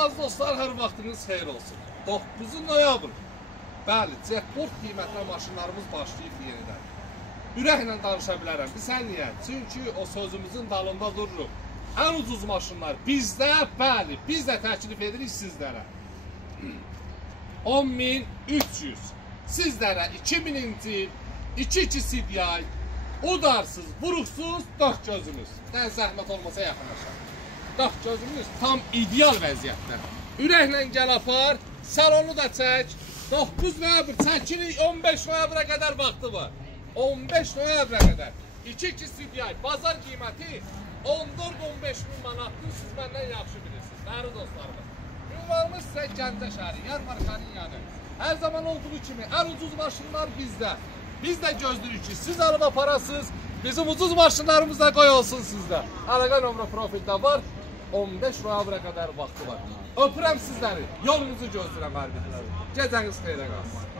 Az dostlar, hər vaxtınız xeyir olsun. 9 noyabr. Bəli, jackpot qiymətli maşınlarımız başlayıb yenidən. Ürəklə danışa bilərəm. Sən niyə? Çünki o sözümüzün dalında dururuq. Ən ucuz maşınlar bizdə, bəli, biz də təklif edirik sizlərə. 10.300. Sizlərə 2000-ci, 2-2 CDI, udarsız, vuruqsuz, dörd gözünüz. Nə zəhmət olmasa yaxınlaşaq. Dörd gözünüz tam ideal vəziyyətdə. Ürəklə gəl apar, salonu da çək. 9 noyabr çəkirik, 15 noyabr'a qədər vaxtı var. 15 noyabr'a qədər 2-2 CDI bazar qiyməti 14-15 min manatdır, siz məndən yaxşı bilirsiniz. Bəri dostlarımız. Ünvanımız sizə Gəncə şəhəri, Yarmarkanın yanı. Hər zaman olduğu kimi ən ucuz maşınlar bizdə. Biz də gözləyirik ki, siz alıb aparasınız, bizim ucuz maşınlarımız da qoy olsun sizdə. Əlaqə nömrə profildə var, 15 noyabr'a qədər vaxtı var. Öpürəm sizləri, yolunuzu gözləyirəm hər birinizi. Gecəniz xeyrə qalsın.